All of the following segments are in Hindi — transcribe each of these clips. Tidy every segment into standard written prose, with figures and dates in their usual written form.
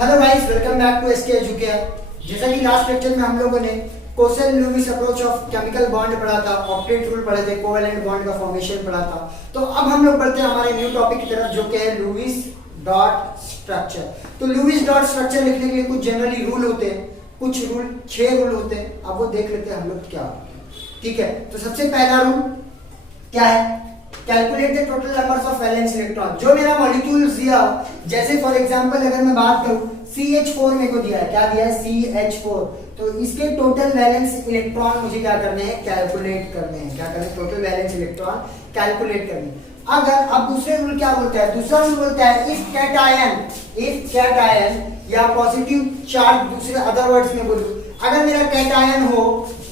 Hello guys, welcome back to SK educare. जैसा कि लास्ट लेक्चर में हम लोगों ने Kossel Lewis approach of chemical bond पढ़ा था, ऑक्टेट रूल पढ़े थे, कोवेलेंट बॉन्ड का फॉर्मेशन पढ़ा था। तो अब हम लोग बढ़ते हैं हमारे न्यू टॉपिक की तरफ, जो कि है लुईस डॉट स्ट्रक्चर। तो लुईस डॉट स्ट्रक्चर लिखने के लिए कुछ जनरली रूल होते हैं, कुछ रूल 6 रूल होते हैं। अब वो देख लेते हैं हम लोग क्या होते हैं। ठीक है, तो सबसे पहला रूल क्या है? Calculate the total numbers of valence electron. जो मेरा मॉलिक्यूल्स दिया, जैसे फॉर एग्जांपल अगर मैं बात करूं CH4 मेरे को दिया है, क्या दिया है? CH4। तो इसके टोटल वैलेंस इलेक्ट्रॉन मुझे क्या करने हैं? कैलकुलेट करने हैं। क्या करने हैं? टोटल वैलेंस इलेक्ट्रॉन कैलकुलेट करने हैं। अगर अब दूसरे रूल क्या बोलता है? दूसरा रूल बोलता है इफ कैटायन या पॉजिटिव चार्ज, दूसरे अदर वर्ड्स में बोलूं, अगर मेरा कैटायन हो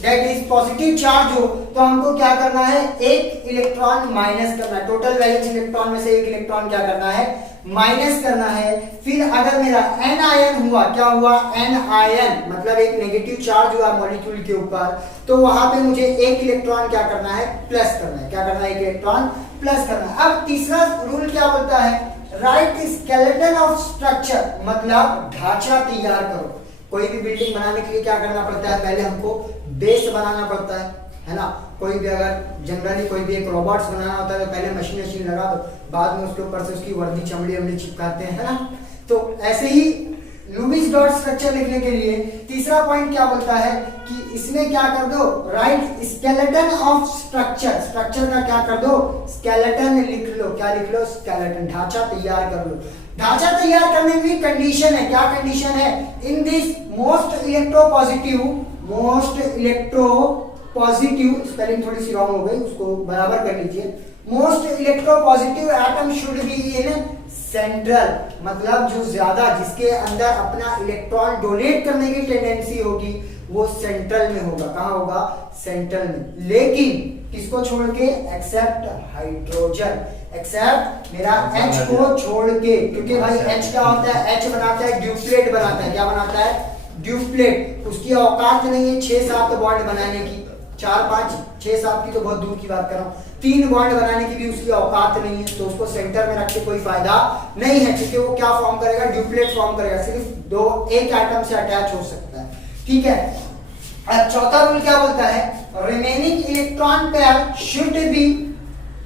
दैट इज पॉजिटिव चार्ज हो, तो हमको क्या करना है? एक इलेक्ट्रॉन माइनस करना है। टोटल वैलेंस इलेक्ट्रॉन में से एक इलेक्ट्रॉन क्या करना है? माइनस करना है। फिर अगर मेरा एन आयन हुआ, क्या हुआ? एन आयन मतलब एक नेगेटिव चार्ज हुआ मॉलिक्यूल के ऊपर, तो वहां पे मुझे एक इलेक्ट्रॉन क्या करना है? प्लस करना है। क्या करना है? एक इलेक्ट्रॉन प्लस करना है। अब तीसरा रूल क्या बोलता है? राइट स्केलेटन ऑफ स्ट्रक्चर, मतलब ढांचा तैयार करो। कोई भी बिल्डिंग बनाने के लिए क्या करना पड़ता है? पहले हमको बेस बनाना पड़ता है ना। कोई भी अगर जनरली कोई भी एक रोबोट्स बनाना होता है तो पहले मशीन लगा दो, बाद में उसके ऊपर से उसकी वर्दी चमड़ी वमड़ी चिपकाते हैं, है ना। तो ऐसे ही लुईस डॉट स्ट्रक्चर लिखने के लिए तीसरा पॉइंट क्या बोलता है कि इसमें क्या कर दो? Right skeleton of structure. Structure का क्या कर दो? स्केलेटन लिख लो। क्या लिख लो? स्केलेटन, ढांचा तैयार कर लो। ढांचा तैयार करने में भी कंडीशन है। क्या कंडीशन है? In this most electropositive, spelling थोड़ी सी रॉन्ग हो गई, उसको बराबर कर लीजिए। Most electropositive atom should be in central, मतलब जो ज्यादा, जिसके अंदर अपना इलेक्ट्रॉन डोनेट करने की टेंडेंसी होगी, वो सेंट्रल में होगा। कहां होगा? सेंट्रल में। लेकिन किसको छोड़ के? एक्सेप्ट हाइड्रोजन, एक्सेप्ट मेरा H को छोड़ के, क्योंकि भाई H क्या होता है? H बनाता है ड्यूप्लेट बनाता है। क्या बनाता है? ड्यूप्लेट। उसकी औकात नहीं है 6-7 बॉन्ड बनाने की, 4-5 6-7 की तो बहुत दूर की बात कर रहा हूं, 3 बॉन्ड बनाने की भी उसकी औकात नहीं है। तो उसको सेंटर में रख के कोई फायदा नहीं है, क्योंकि वो क्या फॉर्म करेगा? ड्यूप्लेट फॉर्म करेगा। सिर्फ एक एटम से अटैच हो सकता है। ठीक है। अब चौथा रूल क्या बोलता है? Remaining electron pair should be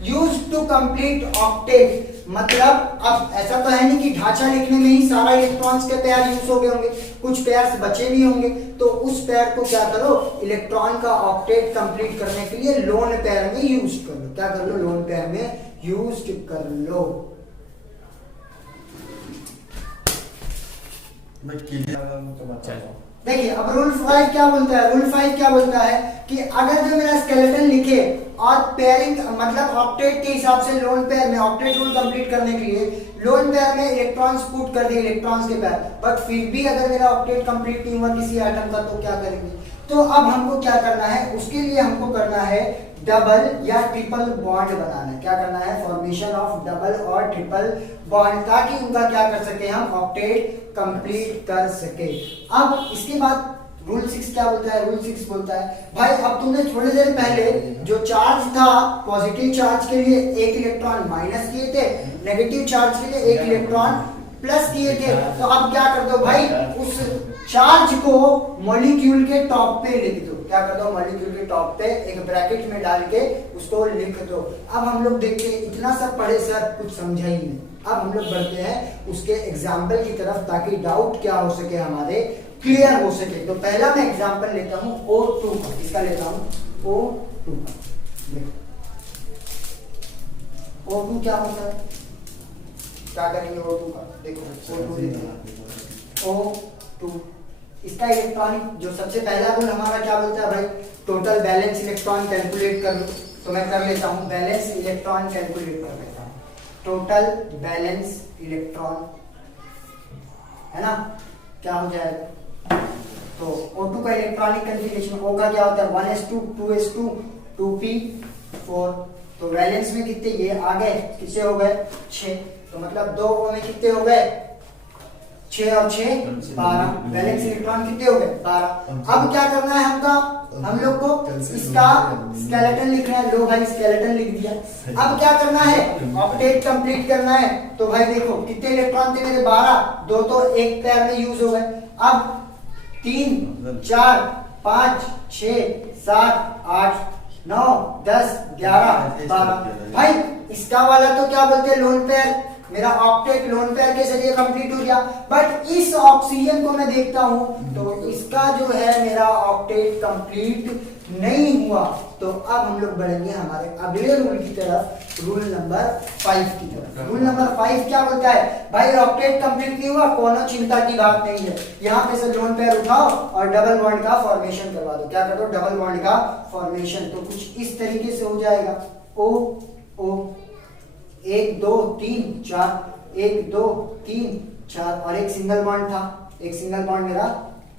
used to complete octet. मतलब अब ऐसा तो है नहीं कि ढांचा लिखने में ही सारा इलेक्ट्रॉन्स के पेयर यूज हो गए होंगे, कुछ पेयर्स बचे भी होंगे। तो उस पेयर को क्या करो? इलेक्ट्रॉन का ऑक्टेट कंप्लीट करने के लिए लोन पेयर में यूज कर लो। क्या कर लो? लोन पेयर में यूज कर लो। देखिए अब रूल 5 क्या बोलता है? रूल 5 क्या बोलता है कि अगर जो मेरा स्केलेटन लिखे और पेयरिंग, मतलब ऑक्टेट के हिसाब से लोन पेयर में, ऑक्टेट रूल कंप्लीट करने के लिए लोन पेयर में इलेक्ट्रॉन्स पुट कर दिए, इलेक्ट्रॉन्स के पेयर, बट फिर भी अगर मेरा ऑक्टेट कंप्लीट नहीं हुआ किसी एटम का, तो क्या करेंगे? तो अब हमको क्या करना है? उसके लिए हमको करना है डबल या ट्रिपल बॉन्ड बनाना है। क्या करना है? फॉर्मेशन ऑफ डबल और ट्रिपल बॉन्ड, ताकि उनका क्या कर सके? हम ऑक्टेट कंप्लीट कर सके। अब इसके बाद रूल 6 क्या बोलता है? रूल 6 बोलता है भाई, अब तुमने थोड़ी देर पहले जो चार्ज था, पॉजिटिव चार्ज के लिए एक इलेक्ट्रॉन माइनस किए थे, नेगेटिव चार्ज के लिए एक इलेक्ट्रॉन प्लस किए थे। तो अब क्या कर दो भाई? उस चार्ज को मॉलिक्यूल के टॉप पे लिख दो। क्या कर दो? मॉलिक्यूल के टॉप पे एक ब्रैकेट में डाल के उसको लिख दो। अब हम लोग देखते हैं, इतना सब पढ़े सर, कुछ समझा ही नहीं। अब हम लोग बढ़ते हैं उसके एग्जाम्पल की तरफ, ताकि डाउट क्या हो सके हमारे, क्लियर हो सके। तो पहला मैं एग्जाम्पल लेता हूं O2 का। किसका लेता हूं? O2 का। O2 क्या होता है? क्या करेंगे O2 का? देखो O2 लेते हैं। O2 इसका इलेक्ट्रॉनिक, जो सबसे पहला रूल हमारा क्या बोलता है भाई? टोटल बैलेंस इलेक्ट्रॉन कैलकुलेट कर लो। तो मैं कर लेता हूं बैलेंस इलेक्ट्रॉन कैलकुलेट कर लेता हूं। टोटल बैलेंस इलेक्ट्रॉन, है ना, क्या हो जाएगा? तो O2 का इलेक्ट्रॉनिक कन्फिगरेशन, O का क्या होता है? 1s2 2s2 2p4। तो वैलेंस में कितने ये आ गए? कितने हो गए? 6। तो मतलब 2 O में कितने हो गए? 6 और 6 12, वैलेंस इलेक्ट्रॉन कितने हो गए 12। अब क्या करना है हम लोग को इसका स्केलेटन लिखना है। लो भाई स्केलेटन लिख दिया। अब क्या करना है ऑक्टेट कंप्लीट करना है। तो भाई देखो कितने इलेक्ट्रॉन थे मेरे 12, दो तो एक पेयर में यूज हो गए। अब 3 4 5 6 7 8 9 10 11 12। भाई इसका वाला तो क्या बोलते हैं लोन पेयर, मेरा ऑक्टेट लोन पेयर के जरिए कंप्लीट हो गया। बट इस ऑक्सीजन को मैं देखता हूं तो इसका जो है मेरा ऑक्टेट कंप्लीट नहीं हुआ। तो अब हम लोग बढ़ेंगे हमारे अगले रूल की तरफ, रूल नंबर 5 की तरफ। रूल नंबर 5 क्या बोलता है भाई ऑक्टेट कंप्लीट नहीं हुआ, कोनो चिंता की बात नहीं है। यहाँ पे से लोन पेयर उठाओ और डबल बॉन्ड का फॉर्मेशन करवा दो। क्या कर दो डबल बॉन्ड का फॉर्मेशन। तो कुछ इस तरीके से हो जाएगा ओ ओ 1 2 3 4 1 2 3 4 और एक सिंगल बॉन्ड था, एक सिंगल बॉन्ड मेरा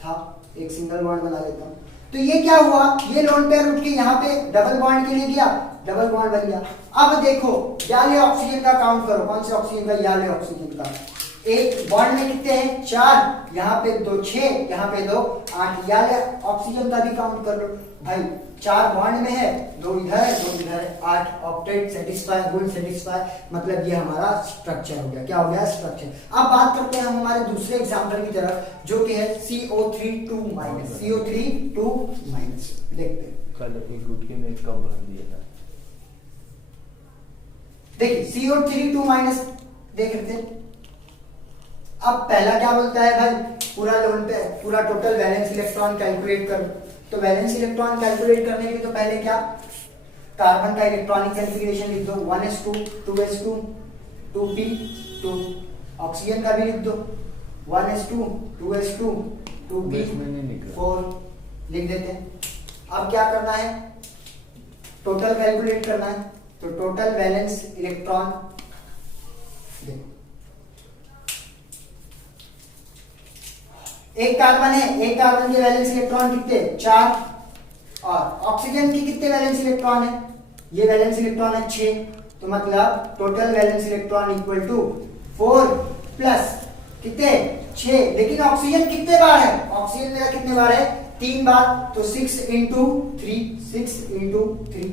था, एक सिंगल बॉन्ड बना लेता हूं। तो ये क्या हुआ, ये लोन पेयर उठ के यहाँ पे डबल बॉन्ड के लिए गया, डबल बॉन्ड बन गया। अब देखो याले ऑक्सीजन का काउंट करो, कौन से ऑक्सीजन का, याले ऑक्सीजन का। एक बॉन्ड में कितने हैं 4, यहाँ पे 2 6, यहाँ पे 2 8, याले ऑक्सीजन का भी काउंट कर लो भाई। 4 बॉन्ड में है, 2 इधर है 2 इधर है, 8 ऑक्टेट सेटिस्फाई, रूल सेटिस्फाई। मतलब ये हमारा स्ट्रक्चर हो गया। क्या हो गया स्ट्रक्चर। अब बात करते हैं हम हमारे दूसरे एग्जांपल की तरफ जो कि है CO3 2-, CO3 देखते हैं। कल अपनी गुटके में कब भर दिया था। देखिए CO3 देख रहे थे। अब पहला क्या बोलता है भाई पूरा लोन पे पूरा टोटल वैलेंस इलेक्ट्रॉन कैलकुलेट करो। तो वैलेंस इलेक्ट्रॉन कैलकुलेट करने के लिए तो पहले क्या कार्बन का इलेक्ट्रॉनिक कॉन्फ़िगरेशन लिख दो 1s2 2s2 2p 2, ऑक्सीजन का भी लिख दो 1s2 2s2 2p 4 लिख देते हैं। अब क्या करना है टोटल कैलकुलेट करना है। तो टोटल वैलेंस इलेक्ट्रॉन देखो एक कार्बन है, एक कार्बन के वैलेंस इलेक्ट्रॉन कितने 4 और ऑक्सीजन की कितने वैलेंस इलेक्ट्रॉन है, ये वैलेंस इलेक्ट्रॉन है 6। तो मतलब total valence electron equal to 4 plus कितने 6। लेकिन ऑक्सीजन कितने बार है, ऑक्सीजन मेरा कितने बार है 3 बार। तो 6 into 3।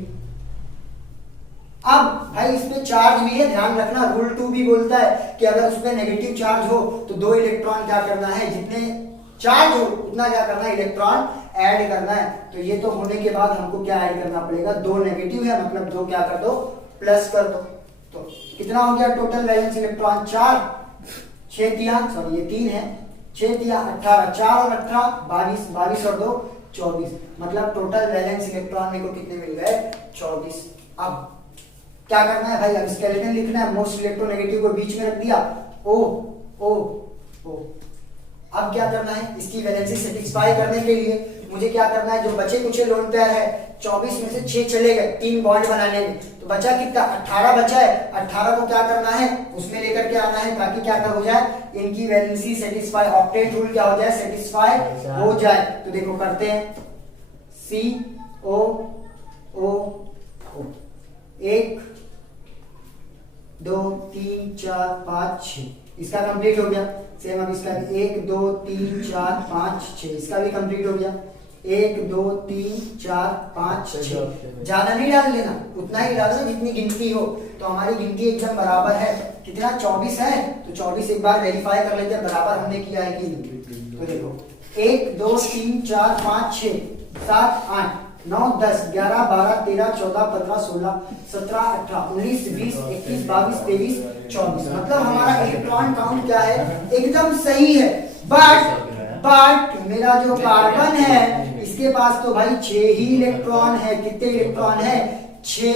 अब भाई इसमें चार्ज भी है, ध्यान रखना रूल 2 भी बोलता है कि अगर उसमें नेगेटिव चार्ज हो तो 2 इलेक्ट्रॉन क्या करना है, जितने चार्ज हो उतना क्या करना है इलेक्ट्रॉन ऐड करना है। तो ये तो होने के बाद हमको क्या ऐड करना पड़ेगा, 2 नेगेटिव है मतलब 2 क्या कर दो प्लस कर दो। तो कितना हो गया टोटल वैलेंस इलेक्ट्रॉन 4 6 3 सॉरी ये 3 है 6 3 18 4 और 18 22 22 और 2 24। मतलब टोटल वैलेंस इलेक्ट्रॉन मेरे को कितने मिल गए 24। अब क्या करना है भाई, अब स्केलेटन लिखना है। मोस्ट इलेक्ट्रोनेगेटिव को बीच में रख दिया ओ ओ ओ। अब क्या करना है इसकी वैलेंसी सेटिस्फाई करने के लिए मुझे क्या करना है, जो बचे कुछ लोन पेयर है 24 में से 6 चले गए 3 बॉन्ड बनाने में, तो बचा कितना 18 बचा है। 18 को क्या करना है उसमें लेकर के आना है ताकि क्या हो जाए इनकी वैलेंसी सेटिस्फाई, ऑक्टेट रूल क्या हो जाए सेटिस्फाई हो जाए। तो देखो करते हैं CO O O 1 2 3 4 5 6 इसका कंप्लीट हो गया। सेम अब इसका 1 2 3 4 5 6 इसका भी कंप्लीट हो गया। 1 2 3 4 5 6 ज्यादा नहीं डाल लेना, उतना ही डालना जितनी गिनती हो। तो हमारी गिनती एकदम बराबर है, कितना 24 है। तो 24 एक बार वेरीफाई कर लेते हैं बराबर हमने किया है कि नहीं। तो देखो 1 2 3 4 5 6 7 8 9 10 11 12 13 14 15 16 17 18 19 20 21 22 23 24। मतलब हमारा इलेक्ट्रॉन काउंट क्या है एकदम सही है। बट मेरा जो कार्बन है इसके पास तो भाई 6 ही इलेक्ट्रॉन है। कितने इलेक्ट्रॉन है 6।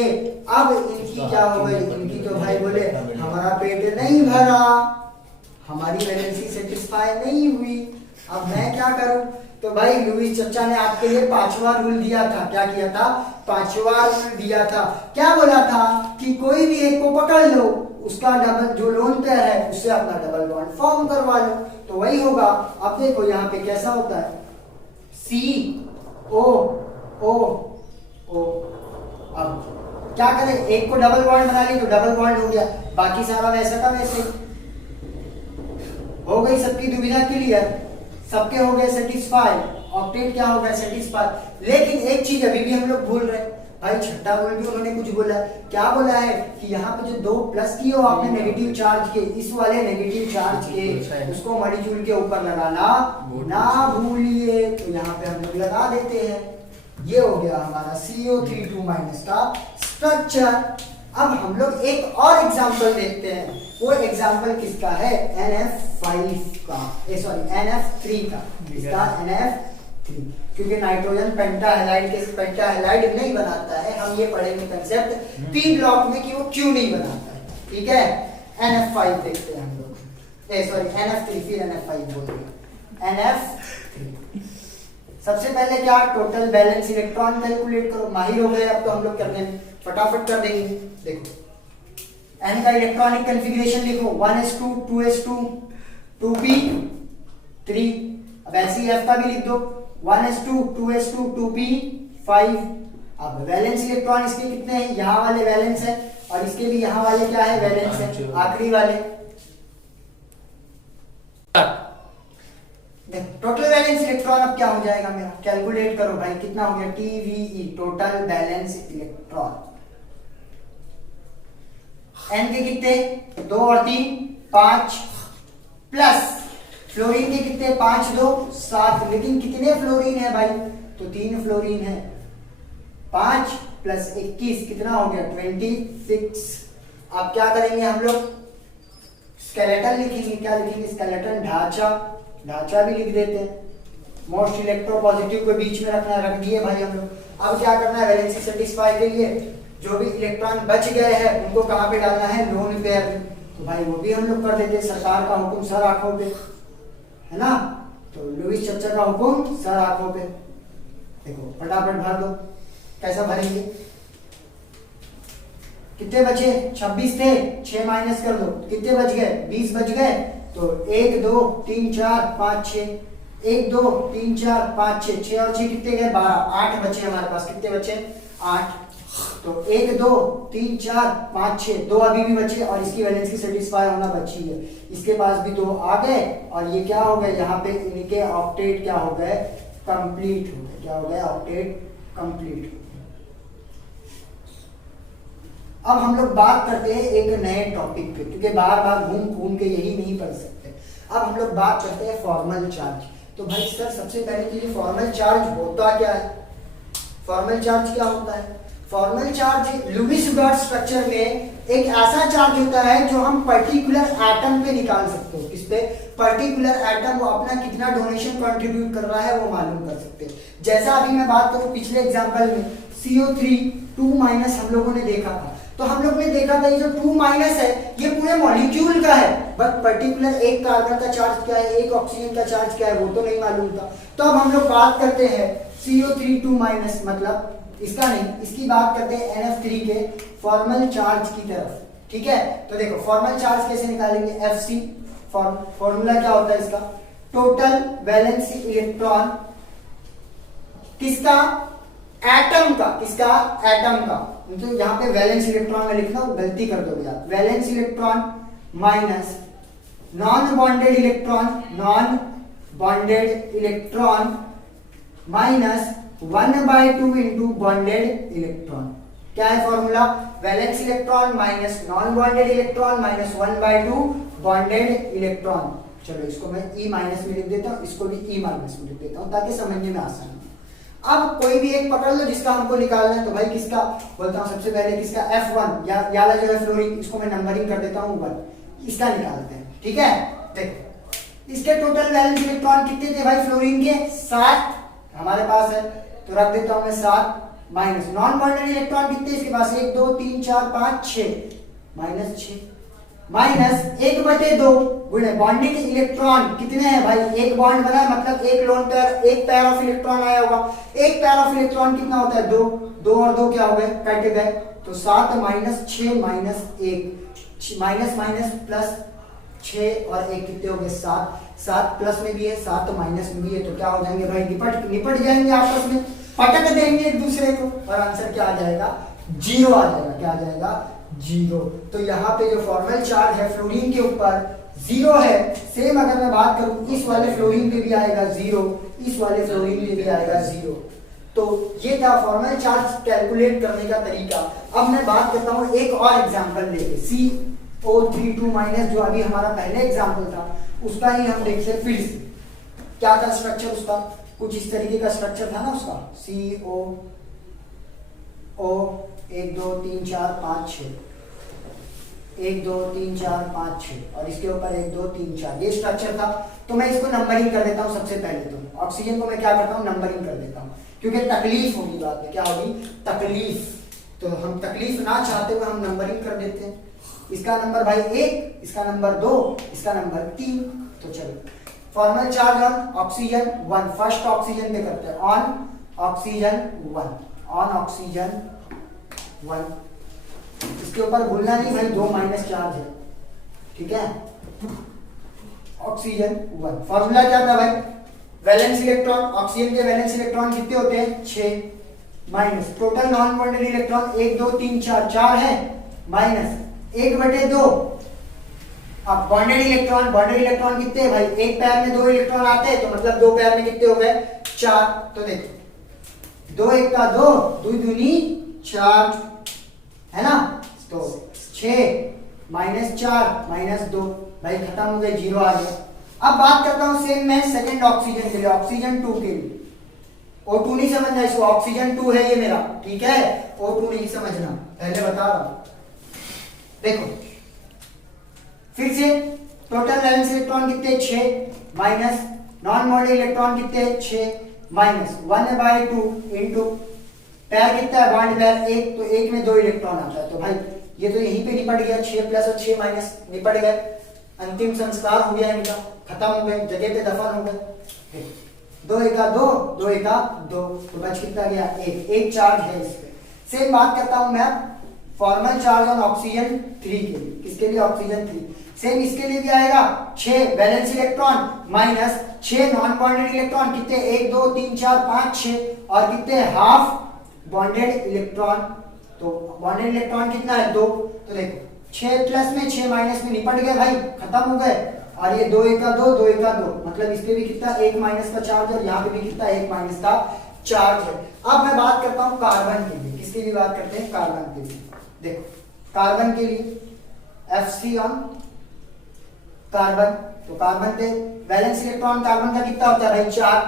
अब इनकी क्या हो गई, इनकी तो भाई बोले हमारा पेट नहीं भरा, हमारी वैलेंसी सेटिस्फाई नहीं हुई। अब मैं क्या करूं, तो भाई लुईस चचा ने आपके लिए 5वां रूल दिया था। क्या किया था 5वां रूल दिया था। क्या बोला था कि कोई भी एक को पकड़ लो, उसका डबल जो लोन पेयर है उससे अपना डबल बॉन्ड फॉर्म करवा लो। तो वही होगा। अब देखो यहाँ पे कैसा होता है CO O O। अब क्या करें, एक को डबल बॉन्ड बना ली तो डबल बॉन्ड हो गया, बाकी सारा वैसा का वैसे। हो गई सबकी दुविधा क्लियर, सबके हो गए सेटिस्फाई, ऑक्टेट क्या हो गया सेटिस्फाई। लेकिन एक चीज अभी भी हम लोग भूल रहे हैं भाई, छठा रूल भी उन्होंने कुछ बोला, क्या बोला है कि यहाँ पे जो दो प्लस किए हो आपने नेगेटिव चार्ज के, इस वाले नेगेटिव चार्ज के उसको मॉलिक्यूल के ऊपर लगाना ना भूलिए। तो यहाँ पे हम लोग लगा देते हैं, ये हो गया हमारा CO3 का स्ट्रक्चर। अब हम लोग एक और एग्जांपल देखते हैं, वो एग्जांपल किसका है, NF5 का, NF3 का, इसका NF3, क्योंकि नाइट्रोजन पेंटाहेलाइड के पेंटाहेलाइड नहीं बनाता है, हम ये पढ़ेंगे कंसेप्ट पी ब्लॉक में कि वो क्यों नहीं बनाता है, ठीक है। NF5 देखते हैं हम लोग, NF3 फिर NF5 बोल रहे हैं, NF3। सबसे पहले क्या, टोटल बैलेंस इलेक्ट्रॉन कैलकुलेट करो, माहिर हो गए अब तो हम लोग करने में, फटाफट कर देंगे। देखो N का इलेक्ट्रॉनिक कॉन्फ़िगरेशन लिखो, 1s2 2s2 2p3, अब ऐसे ही F का भी लिख दो, 1s2 2s2 2p5। अब वैलेंस इलेक्ट्रॉन इसके कितने हैं, यहाँ वाले वैलेंस है, और इसके भी यहाँ वाले क्या है, वैलेंस है, आखिरी वाले। टोटल बैलेंस इलेक्ट्रॉन अब क्या हो जाएगा मेरा, कैलकुलेट करो भाई, कितना हो गया, TVE, total balance electron. N के कितने, 2 और 3 5, प्लस फ्लोरीन के कितने, 5 2 7, लेकिन कितने फ्लोरीन है भाई, तो 3 फ्लोरीन है, 5 प्लस 21 कितना हो गया, 26। अब क्या करेंगे हम लोग, स्केलेटन लिखेंगे, क्या लिखेंगे, स्केलेटन, ढांचा भी लिख देते हैं। मोस्ट इलेक्ट्रोपॉजिटिव को बीच में रखना, रख दिए भाई हम लोग। अब क्या करना है, वैलेंसी सेटिस्फाई के लिए जो भी इलेक्ट्रॉन बच गए हैं उनको कहाँ पे डालना है, लोन पेयर में, तो भाई वो भी हम लोग कर देते हैं, सरकार का हुक्म सर आंखों पे, है ना, तो लुईस चर्चा का हुक्म सर आंखों पे। देखो फटाफट भर दो, कैसा भरेंगे, कितने बचे, 26 थे, 6 माइनस कर दो, कितने बच गए, 20 बच गए, तो 1 2 3 4 5 6, 1 2 3 4 5 6, 6 और 6 कितने गए, 12, 8 बचे हमारे पास, कितने बचे, 8। तो 1 2 3 4 5 6, 2 अभी भी बचे, और इसकी वैलेंस की सेटिस्फाई होना बची है, इसके पास भी 2 आ गए, और ये क्या हो गए, यहाँ पे इनके ऑक्टेट क्या हो गए, कंप्लीट हो गए, क्या हो गए, ऑक्टेट कंप्लीट। अब हम लोग बात करते हैं एक नए टॉपिक पे, क्योंकि बार बार घूम घूम के यही नहीं पढ़ सकते। अब हम लोग बात करते हैं फॉर्मल चार्ज। तो भाई सर सबसे पहले तो ये फॉर्मल चार्ज होता क्या है, फॉर्मल चार्ज क्या होता है, formal charge Lewis dot structure में एक ऐसा चार्ज होता है जो हम पर्टिकुलर एटम पे निकाल सकते हो, किस पे, पर्टिकुलर एटम वो अपना कितना डोनेशन कंट्रीब्यूट कर रहा है वो मालूम कर सकते हैं। जैसा अभी मैं बात करूं पिछले एग्जांपल में CO3 हम लोगों ने देखा था, तो हम लोग ने देखा था ये जो 2- है ये पूरे मॉलिक्यूल का है, बट पर्टिकुलर एक कार्बन का चार्ज क्या है, एक ऑक्सीजन का चार्ज क्या है वो तो नहीं मालूम था। तो अब हम लोग बात करते हैं CO3 मतलब इसका नहीं, इसकी बात करते हैं NF3 के फॉर्मल चार्ज की तरफ, ठीक है। तो देखो फॉर्मल चार्ज कैसे निकालेंगे, FC फॉर्मूला क्या होता है इसका, टोटल वैलेंसी इलेक्ट्रॉन किसका, एटम का, किसका, एटम का। तो यहाँ पे वैलेंस इलेक्ट्रॉन में लिखना, गलती कर दोगे आप, valence electron minus non bonded electron minus 1/2 into bonded electron. क्या है formula, valence electron minus non bonded electron minus 1/2 bonded electron. चलो इसको मैं E माइनस में लिख देता हूँ, इसको भी E माइनस में लिख देता हूँ ताकि समझने में आसान हो। अब कोई भी एक पकड़ लो जिसका हमको निकालना है, तो भाई किसका बोलता हूँ, सबसे पहले किसका, F1 या वाला जो है फ्लोरीन, इसको मैं नंबरिंग कर देता हूँ 1, इसका निकालते हैं, ठीक है। देखो इसके टोटल वैलेंस इलेक्ट्रॉन कितने थे भाई, फ्लोरीन के 7 हमारे पास है, तो रख देता हूं मैं 7, माइनस नॉन बॉन्डेड इलेक्ट्रॉन कितने इसके पास, 1 2 3 4 5 6, माइनस 6, माइनस 1/2 गुणे बॉन्डेड इलेक्ट्रॉन कितने हैं भाई, एक बॉन्ड बना है मतलब एक लोन पेयर, एक पेयर ऑफ इलेक्ट्रॉन आया होगा, एक पेयर ऑफ इलेक्ट्रॉन कितना होता है, 2 2 और 2 क्या हो गए, कट गए, तो 7 minus 6 minus 1, minus minus plus 6 और 1 कितने हो गए, 7, 7 प्लस में भी है 7 माइनस में भी है, तो क्या हो जाएंगे भाई, निपट जाएंगे आपस में, पटक देंगे एक दूसरे को, और आंसर क्या आ जाएगा, 0 आ जाएगा। क्या आ जाएगा, 0। तो यहाँ पे जो फॉर्मल चार्ज है फ्लोरीन के ऊपर जीरो है। सेम अगर मैं बात करूं इस वाले फ्लोरीन पे भी आएगा जीरो, इस वाले फ्लोरीन पे भी आएगा जीरो। तो ये था फॉर्मल चार्ज कैलकुलेट करने का तरीका। अब मैं बात करता हूं एक और एग्जांपल लेके, CO32 माइनस जो अभी हमारा पहले एग्जांपल था उसका ही हम देखते हैं फिर से। क्या था स्ट्रक्चर उसका, कुछ इस तरीके का स्ट्रक्चर था ना उसका, CO O 1 2 3 4 5 6, 1 2 3 4 5 6 और इसके ऊपर 1 2 3 4, ये स्ट्रक्चर था। तो मैं इसको नंबरिंग कर देता हूं सबसे पहले। तो ऑक्सीजन को मैं क्या करता हूं, नंबरिंग कर देता हूं, क्योंकि तकलीफ होगी बाद में, क्या होगी, तकलीफ। तो हम तकलीफ ना चाहते हुए हम नंबरिंग कर देते हैं। इसका नंबर भाई 1, इसका नंबर 2, इसका नंबर 3। तो चलो formal charge on oxygen 1, first oxygen पे करते हैं, ऑन ऑक्सीजन 1, ऑन ऑक्सीजन 1। इसके ऊपर भूलना नहीं भाई 2 माइनस चार्ज है, ठीक है। ऑक्सीजन 1, फॉर्मूला क्या था भाई, वैलेंस इलेक्ट्रॉन, ऑक्सीजन के वैलेंस इलेक्ट्रॉन कितने होते हैं 6, minus total non bonded electron 1 2 3 4, 4 है, माइनस 1/2। अब बॉन्डेड इलेक्ट्रॉन कितने हैं भाई, एक पैर में 2 इलेक्ट्रॉन आते हैं, तो मतलब 2 पैर में कितने हो गए 4। तो देखो 2 1 का 2, 2 दूनी 4, है ना। तो 6 माइनस 4 माइनस 2, भाई खत्म हो गए, 0 आ गया। अब बात करता हूं सेम मैं सेकंड ऑक्सीजन के लिए, ऑक्सीजन 2 के लिए। O2 नहीं समझना इसको, ऑक्सीजन 2 है ये मेरा, ठीक है। O2 नहीं समझना, पहले बता रहा हूं। देखो फिर से टोटल वैलेंस इलेक्ट्रॉन कितने 6, माइनस नॉन बॉन्डेड इलेक्ट्रॉन कितने 6, माइनस 1/2 इनटू पैर कितना है, बॉन्ड पैर 1, तो 1 में 2 इलेक्ट्रॉन आता है। तो भाई ये तो यहीं पे निपट गया, 6 प्लस और 6 माइनस निपट गए, अंतिम संस्कार हो गया इनका, खत्म हो गए, जगह पे दफन हो गए। 2 1 का 2, 2 1 का 2, तो बच कितना गया 1, 1 चार्ज है इस पे। सेम बात करता हूं मैं फॉर्मल चार्ज ऑन ऑक्सीजन 3 के लिए, किसके लिए, ऑक्सीजन 3। सेम इसके लिए भी आएगा 6 valence electron minus 6 non bonded electron, कितने 1 2 3 4 5 6, और कितने हाफ बॉन्डेड इलेक्ट्रॉन। तो बॉन्डेड इलेक्ट्रॉन कितना है 2। तो देखो 6 प्लस में 6 माइनस में निपट गए भाई, खत्म हो गए। और ये 2 1 का 2, 2 1 का 2, मतलब इस पे भी कितना 1 माइनस का चार्ज और यहाँ पे भी कितना 1 माइनस का चार्ज है। अब मैं बात करता हूँ कार्बन के लिए, किसकी भी बात करते हैं, कार्बन के लिए। देखो कार्बन के लिए Fc ऑन कार्बन, तो कार्बन पे वैलेंस इलेक्ट्रॉन कार्बन का कितना होता है भाई 4,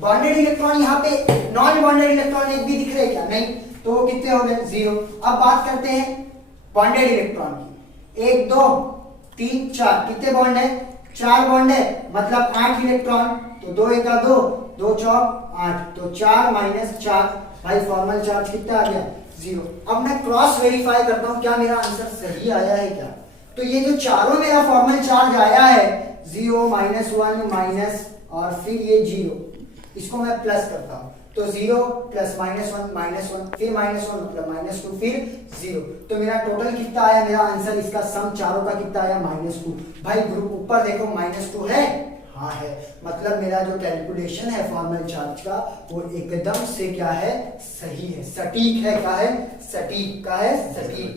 बॉन्डेड इलेक्ट्रॉन यहाँ पे नॉन बॉन्डेड इलेक्ट्रॉन एक भी दिख रहे क्या, नहीं, तो वो कितने हो गए 0। अब बात करते हैं बॉन्डेड इलेक्ट्रॉन की, 1 2 3 4, कितने बॉन्ड है 4 बॉन्ड है, मतलब 8 इलेक्ट्रॉन। तो 2 1 का 2, 2 4 8, तो 4 माइनस 4, भाई फॉर्मल चार्ज कितना आ गया 0। अब मैं क्रॉस वेरीफाई करता हूं क्या मेरा आंसर सही आया है क्या। तो ये जो चारों मेरा फॉर्मल चार्ज आया है 0 -1 माइनस और फिर ये 0, इसको मैं प्लस करता हूं, तो 0 प्लस -1 फिर -1 मतलब -2 फिर 0। तो मेरा टोटल कितना आया, मेरा आंसर इसका सम चारों का कितना आया -2। भाई ग्रुप ऊपर देखो -2 है, हाँ है, मतलब मेरा जो कैलकुलेशन है फॉर्मल चार्ज का वो एकदम से क्या है, सही है, सटीक है, क्या है सटीक, का है सटीक।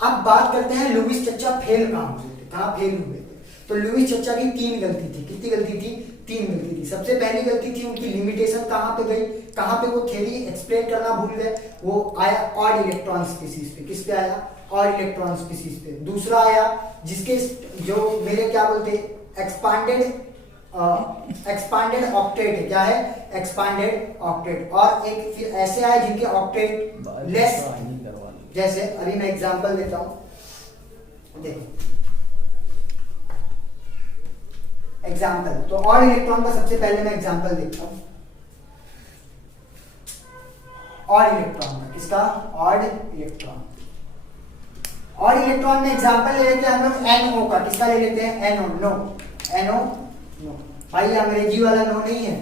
अब बात करते हैं लुईस चचा फेल कहां हुए थे, कहां फेल हुए थे। तो लुईस चचा की 3 गलती थी, कितनी गलती थी 3 गलती थी। सबसे पहली गलती थी उनकी लिमिटेशन कहां पे गई, कहां पे वो थ्योरी एक्सप्लेन करना भूल गए, वो आया ऑड इलेक्ट्रॉन स्पीसीज पे, किस पे आया ऑड इलेक्ट्रॉन स्पीसीज पे। दूसरा आया जिसके जो मेरे क्या बोलते एक्सपांडेड ऑक्टेट है, क्या है एक्सपांडेड ऑक्टेट, और एक फिर ऐसे आए जिनके ऑक्टेट लेस, जैसे अभी मैं एग्जांपल देता हूं, देखो एग्जांपल, तो ऑड इलेक्ट्रॉन का सबसे पहले मैं एग्जांपल देखता हूं, ऑड इलेक्ट्रॉन का, किसका ऑड इलेक्ट्रॉन। ऑड इलेक्ट्रॉन में एग्जांपल ले लेते हैं हम लोग NO का, किसका ले लेते हैं NO, NO नो, भाई ये अंग्रेजी वाला नो नहीं है,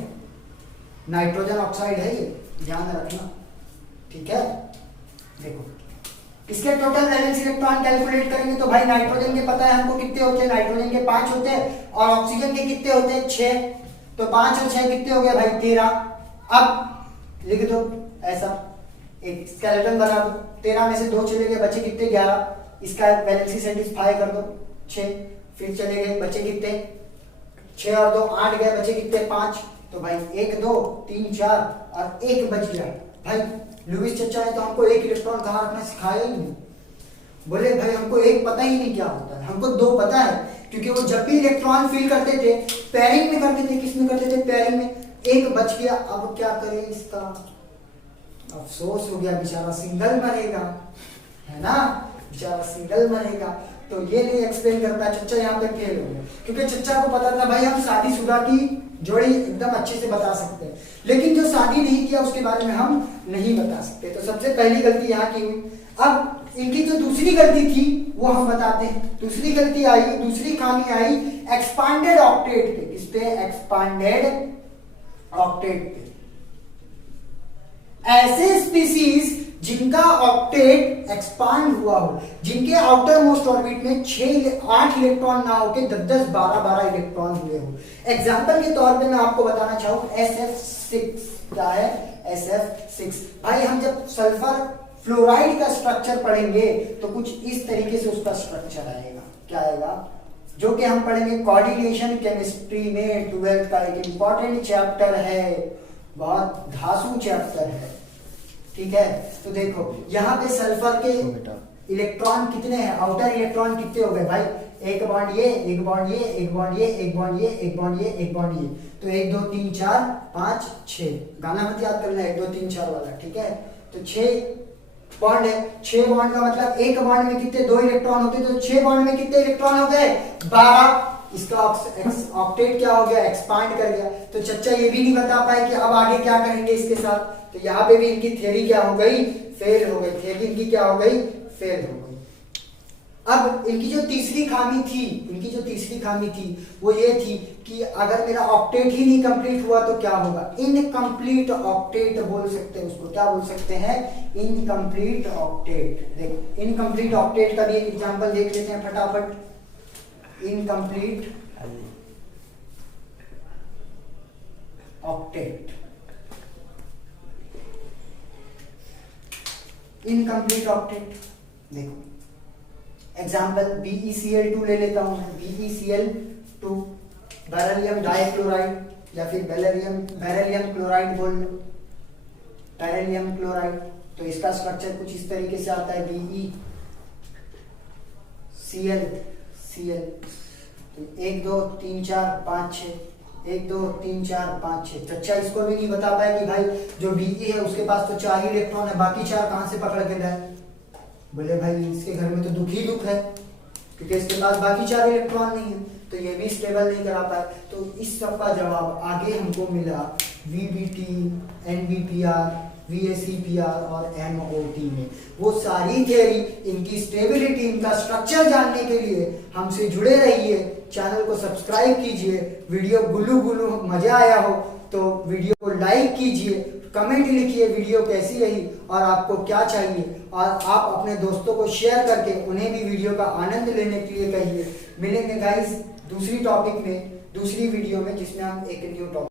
नाइट्रोजन ऑक्साइड है ये, ध्यान रखना, ठीक है। देखो इसके टोटल वैलेंस इलेक्ट्रॉन कैलकुलेट करेंगे तो भाई नाइट्रोजन के पता है हमको कितने होते हैं, नाइट्रोजन के 5 होते हैं और ऑक्सीजन के कितने होते हैं 6, तो 5 और 6 कितने हो गए भाई 13। अब लिख दो ऐसा, एक स्केलेटन बना दो, 13 में से 2 चले गए, बचे कितने 11, इसका वैलेंसी सेटिस्फाई कर दो 6, फिर चले गए, बचे कितने 6 और 2 8 गए, बचे कितने 5। तो भाई 1 2 3 4 और 1 बच गया। भाई लुईस चचा ने तो हमको 1 इलेक्ट्रॉन कहाँ रखना सिखाया ही नहीं। बोले भाई हमको 1 पता ही नहीं क्या होता है, हमको 2 पता है, क्योंकि वो जब भी इलेक्ट्रॉन फिल करते थे पेयरिंग में करते थे। किस में करते थे? पेयरिंग में। 1 बच गया, अब क्या करें इसका? अफसोस हो गया, बेचारा सिंगल मरेगा, है ना, बेचारा सिंगल मरेगा। तो ये नहीं एक्सप्लेन करता, चच्चा यहाँ पे फेल हो गया, क्योंकि चच्चा को पता था भाई हम शादीशुदा की जोड़ी एकदम अच्छे से बता सकते हैं, लेकिन जो शादी नहीं किया उसके बारे में हम नहीं बता सकते। तो सबसे पहली गलती यहाँ की हुई। अब इनकी जो दूसरी गलती थी वो हम बताते हैं। दूसरी गलती आई, दूसरी खामी आई एक्सपांडेड ऑक्टेट पे। किस पे? एक्सपांडेड ऑक्टेट पे। ऐसे स्पीसीज जिनका ऑक्टेट एक्सपांड हुआ हो, जिनके आउटर मोस्ट ऑर्बिट में 8 इलेक्ट्रॉन ना होके 10 12 इलेक्ट्रॉन हुए हो। एग्जांपल के तौर पे मैं आपको बताना चाहूँ SF6। क्या है? SF6। भाई हम जब सल्फर फ्लोराइड का स्ट्रक्चर पढ़ेंगे तो कुछ इस तरीके से उसका स्ट्रक्चर आएगा। क्या आएगा? जो कि हम पढ़ेंगे कोऑर्डिनेशन केमिस्ट्री में 12th का एक इंपॉर्टेंट चैप्टर है, बहुत धांसू चैप्टर है, ठीक है। तो देखो यहाँ पे सल्फर के इलेक्ट्रॉन कितने हैं? आउटर इलेक्ट्रॉन कितने हो गए भाई? 1 बॉन्ड ये, 1 बॉन्ड ये, 1 बॉन्ड ये, 1 बॉन्ड ये, 1 बॉन्ड ये, 1 बॉन्ड ये। तो 1 2 3 4 5 6। गाना मत याद करना 1 2 3 4 वाला, ठीक है। तो 6 बॉन्ड है। 6 बॉन्ड का मतलब एक बॉन्ड में कितने? 2 इलेक्ट्रॉन होते, तो 6 बॉन्ड में कितने इलेक्ट्रॉन हो गए? 12। इसका ऑक्टेट क्या हो गया? एक्सपांड कर गया। तो चच्चा ये भी नहीं बता पाए कि अब आगे क्या करेंगे इसके साथ। तो यहाँ पे भी इनकी थ्योरी क्या हो गई? फेल हो गई। थ्योरी इनकी क्या हो गई? फेल हो गई। अब इनकी जो तीसरी खामी थी वो ये थी कि अगर मेरा ऑक्टेट ही नहीं कंप्लीट हुआ तो क्या होगा? इनकम्प्लीट ऑक्टेट बोल सकते हैं उसको। क्या बोल सकते हैं? Incomplete octet. देखो इनकम्प्लीट ऑक्टेट का भी एक एग्जांपल देख लेते हैं फटाफट। Incomplete octet, incomplete octet. देखो एग्जाम्पल BeCl2 ले लेता हूं मैं। BeCl2 बेरिलियम डाइक्लोराइड या फिर बेरिलियम क्लोराइड बोल लो, बेरिलियम क्लोराइड। तो इसका स्ट्रक्चर कुछ इस तरीके से आता है BeCl। तो 1 2 3 4 5 6, 1 2 3 4 5 6। चच्चा इसको भी नहीं बता पाया कि भाई जो Be है उसके पास तो 4 ही इलेक्ट्रॉन है, बाकी 4 कहां से पकड़ के लाए? बोले भाई इसके घर में तो दुख ही दुख है, क्योंकि इसके पास बाकी 4 इलेक्ट्रॉन नहीं है, तो ये भी स्टेबल नहीं करा पाए। तो इस सब का जवाब आगे हमको मिला VBT, NBPR, VACPR और MOT में। वो सारी थियरी, इनकी स्टेबिलिटी, इनका स्ट्रक्चर जानने के लिए हमसे जुड़े रहिए, चैनल को सब्सक्राइब कीजिए। वीडियो गुल्लू मजा आया हो तो वीडियो को लाइक कीजिए, कमेंट लिखिए वीडियो कैसी रही और आपको क्या चाहिए, और आप अपने दोस्तों को शेयर करके उन्हें भी वीडियो का आनंद लेने के लिए कहिए। मिलेंगे गाइस दूसरी टॉपिक में, दूसरी वीडियो में, जिसमें हम एक न्यू टॉपिक